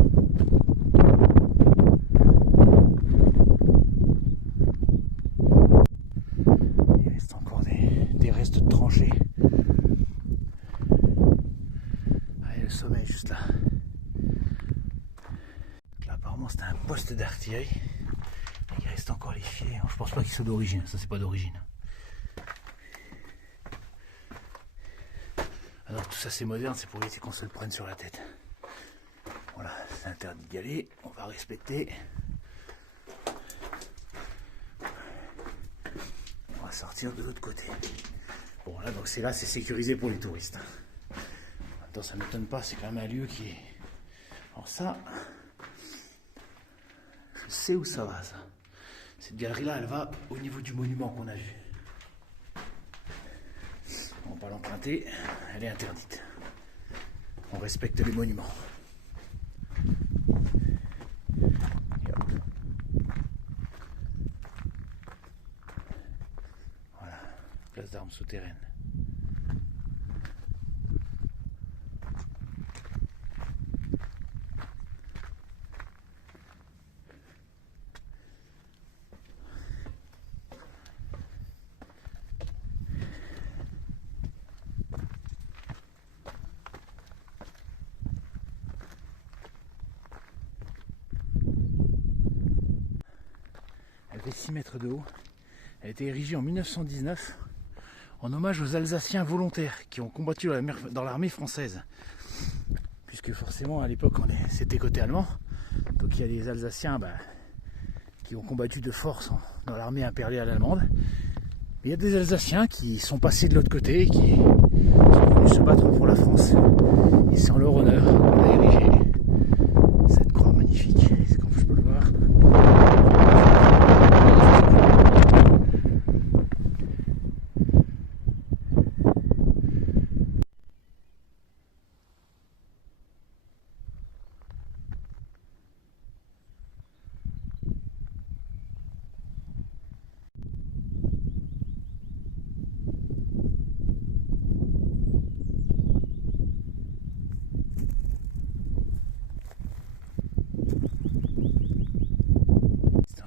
Il reste encore des restes de tranchées. Allez, le sommet est juste là. Apparemment c'était un poste d'artillerie. Il reste encore les filets. Je pense pas qu'ils soient d'origine, ça c'est pas d'origine. Alors tout ça c'est moderne, c'est pour éviter qu'on se le prenne sur la tête. Voilà, c'est interdit d'y aller, on va respecter. On va sortir de l'autre côté. Bon là donc c'est sécurisé pour les touristes. Attends, ça m'étonne pas, c'est quand même un lieu qui est... Alors ça... Je sais où ça va, ça. Cette galerie-là, elle va au niveau du monument qu'on a vu. On va pas l'emprunter, elle est interdite. On respecte les monuments. Et hop. Voilà, place d'armes souterraine. Elle fait 6 mètres de haut. Elle a été érigée en 1919 en hommage aux Alsaciens volontaires qui ont combattu dans l'armée française. Puisque forcément à l'époque c'était côté allemand. Donc il y a des Alsaciens qui ont combattu de force dans l'armée impériale allemande. Mais il y a des Alsaciens qui sont passés de l'autre côté, qui sont venus se battre pour la France. Et c'est en leur honneur qu'on a érigé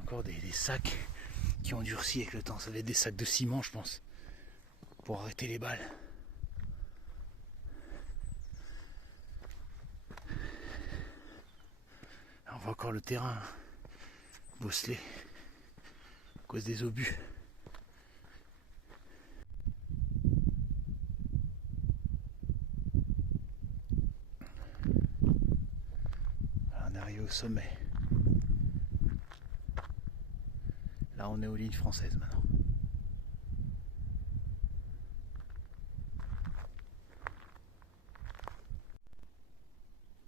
encore des sacs qui ont durci avec le temps. Ça va être des sacs de ciment, je pense, pour arrêter les balles. Là, on voit encore le terrain bosselé à cause des obus. Là, on est arrivé au sommet. Là, on est aux lignes françaises maintenant.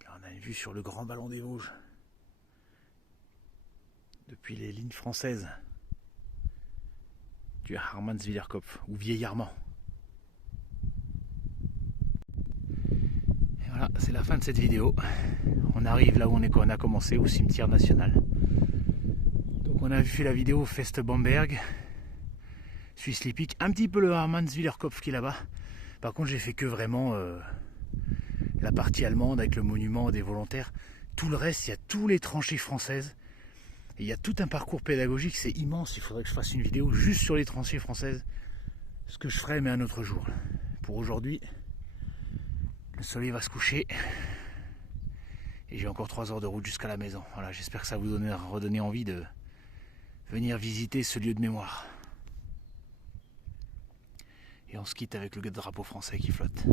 Là, on a une vue sur le grand ballon des Vosges. Depuis les lignes françaises du Harmans-Villers-Kopf ou Vieillarmand. Et voilà, c'est la fin de cette vidéo. On arrive là où on a commencé, au cimetière national. Donc on a vu la vidéo Feste Bamberg, Suisse Lippic, un petit peu le Harmans-Villers-Kopf qui est là-bas. Par contre j'ai fait que vraiment la partie allemande avec le monument des volontaires. Tout le reste, il y a tous les tranchées françaises. Et il y a tout un parcours pédagogique, c'est immense. Il faudrait que je fasse une vidéo juste sur les tranchées françaises. Ce que je ferai, mais un autre jour. Pour aujourd'hui, le soleil va se coucher. Et j'ai encore 3 heures de route jusqu'à la maison. Voilà, j'espère que ça vous redonner envie de venir visiter ce lieu de mémoire. Et on se quitte avec le drapeau français qui flotte.